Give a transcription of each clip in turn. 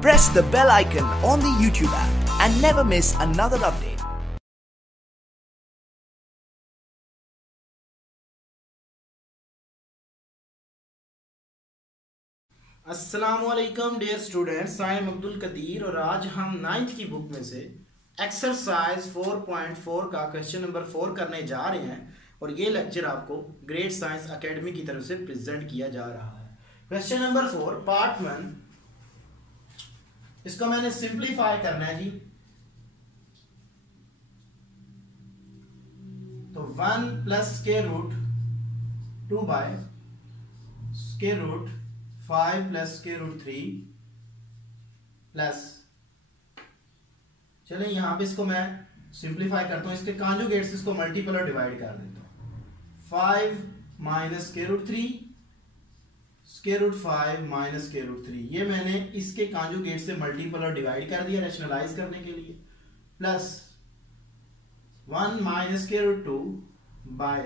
Press the bell icon on the YouTube app and never miss another update. अस्सलामुअलैकुम dear students, I am Abdul Qadir और आज हम 9th की book में से एक्सरसाइज 4.4 का क्वेश्चन नंबर 4 करने जा रहे हैं और ये लेक्चर आपको ग्रेट साइंस एकेडमी की तरफ से प्रेजेंट किया जा रहा है। क्वेश्चन नंबर 4 पार्ट 1, इसको मैंने सिंप्लीफाई करना है जी। तो 1 plus square root 2 by square root 5 plus square root 3 plus, चले यहां पे इसको मैं सिंप्लीफाई करता हूं, इसके कॉन्जुगेट्स इसको मल्टीपल और डिवाइड कर देता हूं। 5 minus square root 3 square root 5 minus square root 3, ये मैंने इसके कॉन्जुगेट से मल्टीपल और डिवाइड कर दिया रैशनलाइज करने के लिए। Plus 1 minus square root 2 by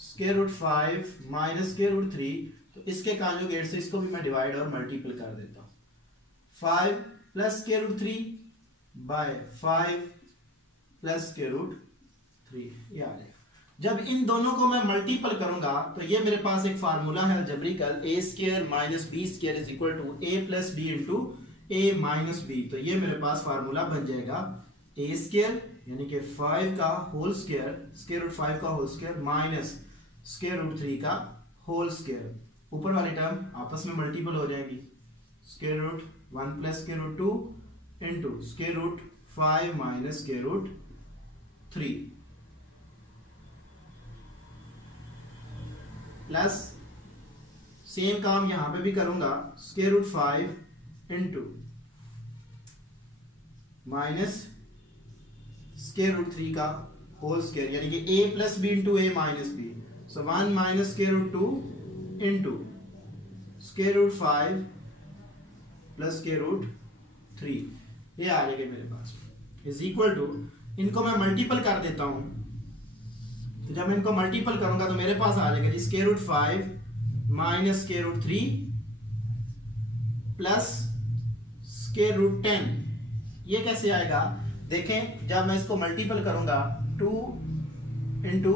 square root 5 minus square root 3, तो इसके कॉन्जुगेट से इसको भी मैं डिवाइड और मल्टीपल कर देता हूं। 5 plus square root 3 by 5 plus square root 3, ये आ जाएगा। जब इन दोनों को मैं मल्टीपल करूंगा तो ये मेरे पास एक फार्मूला है algebraical, A square minus B square is equal to A plus B into A minus B. तो ये मेरे पास फार्मूला बन जाएगा ए स्क्वायर यानी कि 5 का होल स्क्वायर स्क्वायर रूट 5 का whole square minus square root 3 का होल स्क्वायर, ऊपर वाली टर्म आपस में मल्टीपल हो जाएगी। Square root 1 plus square root 2 into square root 5 minus square root 3 plus same काम यहां पे भी करूंगा, square root 5 into minus square root 3 का होल स्क्वायर यानी कि a plus B into A minus B. So 1 minus square root 2 into square root 5 plus square root 3, ये आ जाएगा मेरे पास इज इक्वल टू, इनको मैं मल्टीपल कर देता हूं। तो जब मैं इनको मल्टीपल करूंगा तो मेरे पास आ जाएगा जी square root 5 minus square root 3 plus square root 10। ये कैसे आएगा देखें, जब मैं इसको मल्टीपल करूंगा 2 into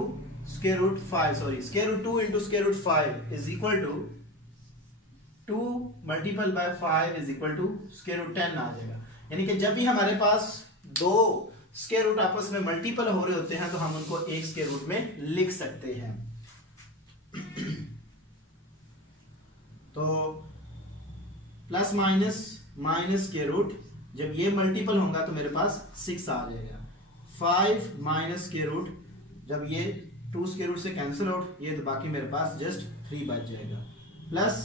square root 5 sorry square root 2 into square root 5 is equal to 2 multiple by 5 is equal to square root 10 आ जाएगा। यानी कि जब भी हमारे पास दो स्क्वायर रूट आपस में मल्टीपल हो रहे होते हैं तो हम उनको एक स्क्वायर रूट में लिख सकते हैं। तो plus minus minus square root, जब ये मल्टीपल होगा तो मेरे पास 6 आ जाएगा। 5 माइनस स्क्वायर रूट, जब ये 2 स्क्वायर रूट से कैंसिल आउट, ये तो बाकी मेरे पास जस्ट 3 बच जाएगा। प्लस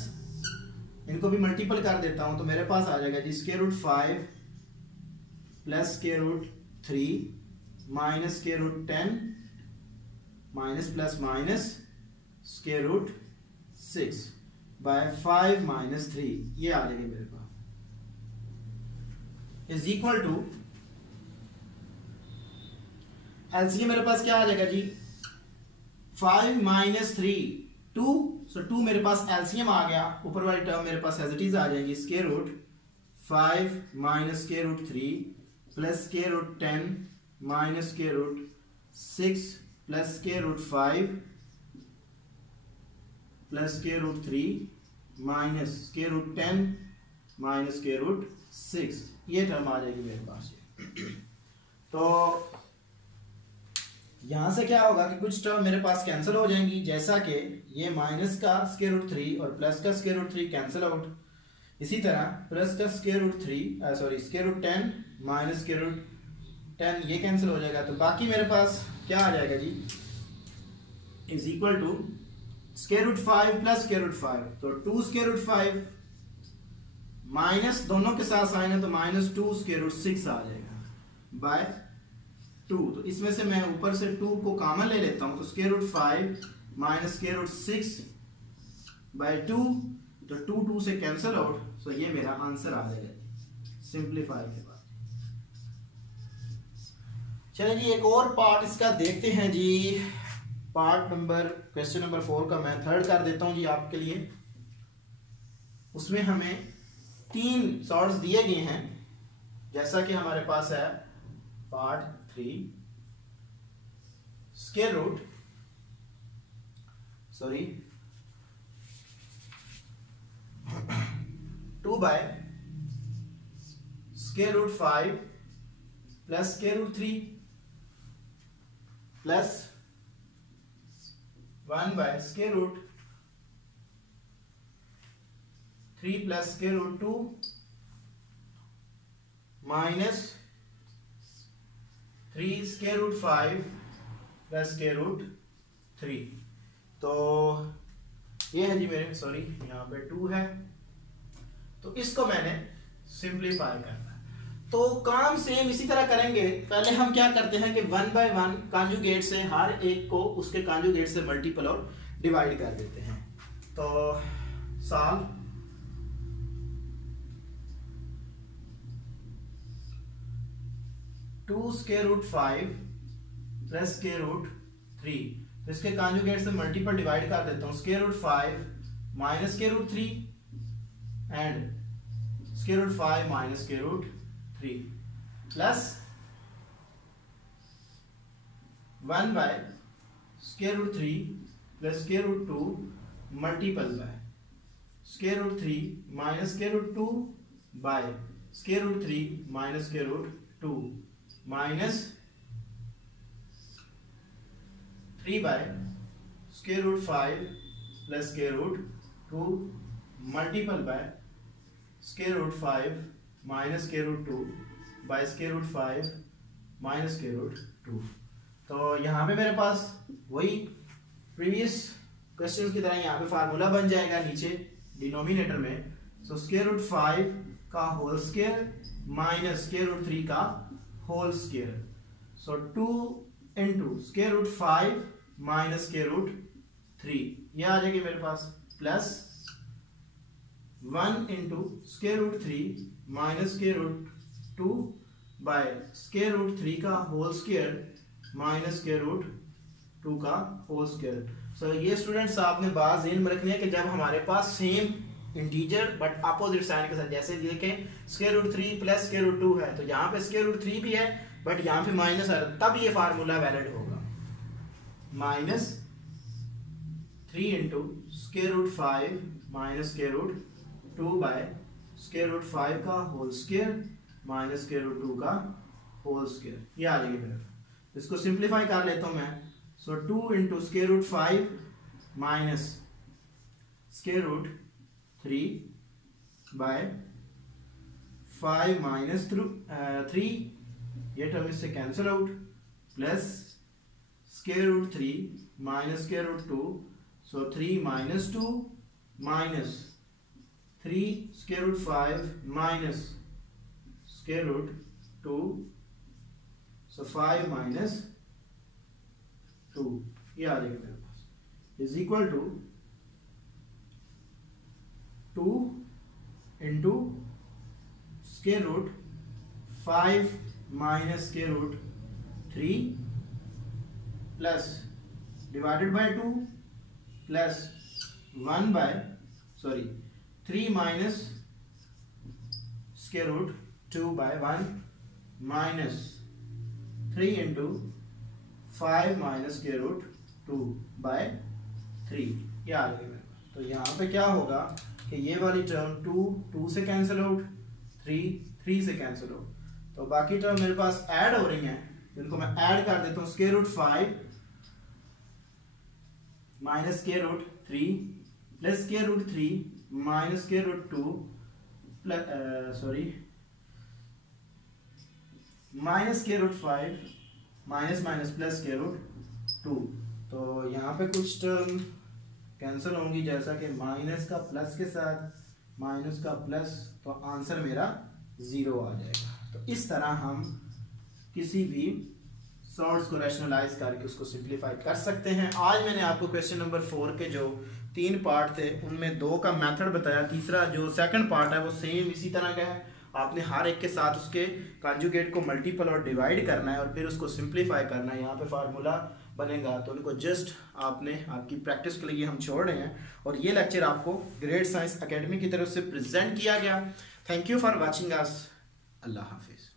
इनको भी मल्टीपल कर देता हूं तो मेरे पास आ जाएगा जी square root 5 plus square root 3 minus square root 10 minus plus minus square root 6 by 5 minus 3, ये आ जाएगा मेरे पास इज इक्वल टू, एलसीएम मेरे पास क्या आ जाएगा जी 5 माइनस 3 2, सो 2 मेरे पास एलसीएम आ गया, ऊपर वाली टर्म मेरे पास एज इट इज आ जाएगी square root 5 minus square root 3 plus square root 10 minus square root 6 plus square root 5 plus square root 3 minus square root 10 minus square root 6, ये टर्म आ जाएगी मेरे पास। तो यहां से क्या होगा कि कुछ टर्म मेरे पास कैंसिल हो जाएंगी, जैसा कि ये माइनस का स्क्वायर रूट 3 और प्लस का स्क्वायर रूट 3 कैंसिल आउट। इसी तरह प्लस का square root 3 sorry square root 10 minus square root 10 ये कैंसिल हो जाएगा। तो बाकी मेरे पास क्या आ जाएगा जी is equal to square root 5 plus square root 5, तो 2 स्क्वायर रूट 5 माइनस दोनों के साथ साइन है तो माइनस 2 स्क्वायर रूट 6 आ जाएगा बाय 2। तो इसमें से मैं ऊपर से 2 को कॉमन ले लेता हूं तो square root 5 minus square root 6 by 2, तो 2 से कैंसिल आउट, सो ये मेरा आंसर आ जाएगा सिंप्लीफाई के बाद। चलिए जी एक और पार्ट इसका देखते हैं जी, पार्ट नंबर क्वेश्चन नंबर 4 का मैं थर्ड कर देता हूं जी आपके लिए। उसमें हमें तीन सॉर्ट्स दिए गए हैं, जैसा कि हमारे पास है part 3 square root 2 by square root 5 plus square root 3 plus 1 by square root 3 plus square root 2 minus 3 square root 5 plus square root 3। तो ये है जी मेरे, सॉरी यहाँ पे 2 है, तो इसको मैंने सिंप्लीफाई करना है। तो काम सेम इसी तरह करेंगे। पहले हम क्या करते हैं कि 1 बाय 1 कॉन्जुगेट से हर एक को उसके कॉन्जुगेट से मल्टीपल और डिवाइड कर देते हैं। तो solve 2 square root 5 plus square root 3, तो इसके कॉन्जुगेट से मल्टीपल डिवाइड कर देता हूं। Square root 5 minus square root 3 and square root 5 minus square root 3 plus 1 by square root 3 plus square root 2 multiple by square root 3 minus square root 2 by square root 3 minus square root 2 minus 3 by square root 5 plus square root 2 multiple by square root 5 minus square root 2 by square root 5 minus square root 2। तो यहाँ पे मेरे पास वही previous question की तरह यहाँ पे formula बन जाएगा नीचे डिनोमिनेटर में। सो स्क्वायर रूट 5 का whole square minus square root 3 का होल स्क्वायर, सो 2 into square root 5 minus square root 3, ये आ जाएगी मेरे पास, plus 1 into square root 3 minus square root 2 by square root 3 का whole square minus square root 2 का whole square. सो ये students आपने बात ज़हन में रखनी है कि जब हमारे पास same integer but opposite sign के साथ, जैसे देखें square root 3 plus square root 2 है, तो यहाँ पे स्क्वायर रूट 3 भी है बट यहाँ पे माइनस आ रहा, तब ये फार्मूला वैलिड होगा। Minus 3 into square root 5 minus square root 2 by square root 5 का whole square minus square root 2 का होल स्क्वायर, ये आ जाएगी मेरे। इसको सिंप्लीफाई कर लेता हूं मैं। So 2 into square root 5 minus square root 3 by 5 minus 3, ये टर्म इससे cancel out, plus square root 3 minus square root 2, so 3 minus 2 minus 3 square root 5 minus square root 2, so 5 minus 2, ये आ जाएगा मेरे पास, is equal to 2 into square root 5 minus square root 3 plus divided by 2 plus 1 by 3 minus square root 2 by 1 minus 3 into 5 minus square root 2 by 3, ये आ गया। तो यहाँ पे क्या होगा कि ये वाली टर्म 2 से कैंसिल आउट, 3 से कैंसिल आउट, तो बाकी टर्म मेरे पास ऐड हो रही हैं, जिनको मैं ऐड कर देता हूँ। Square root 5 minus square root 3 plus square root 3 minus square root 2 plus minus square root 5 minus minus plus square root 2। तो यहाँ पे कुछ टर्म कैंसिल होंगी, जैसा कि माइनस का प्लस के साथ माइनस का प्लस, तो आंसर मेरा 0 आ जाएगा। तो इस तरह हम किसी भी सॉर्ट्स को रैशनलाइज करके उसको सिंप्लीफाई कर सकते हैं। आज मैंने आपको क्वेश्चन नंबर 4 के जो 3 पार्ट थे उनमें 2 का मेथड बताया, तीसरा जो सेकंड पार्ट है वो सेम इसी तरह का है। आपने हर एक के साथ उसके कॉन्जुगेट को मल्टीपल और डिवाइड करना है और फिर उसको सिंप्लीफाई करना है। यहाँ पे फार्मूला बनेगा, तो उनको जस्ट आपने आपकी प्रैक्टिस के लिए हम छोड़ रहे हैं। और ये लेक्चर आपको ग्रेड साइंस एकेडमी की तरफ से प्रेजेंट किया गया। Thank you for watching us. Allah Hafiz.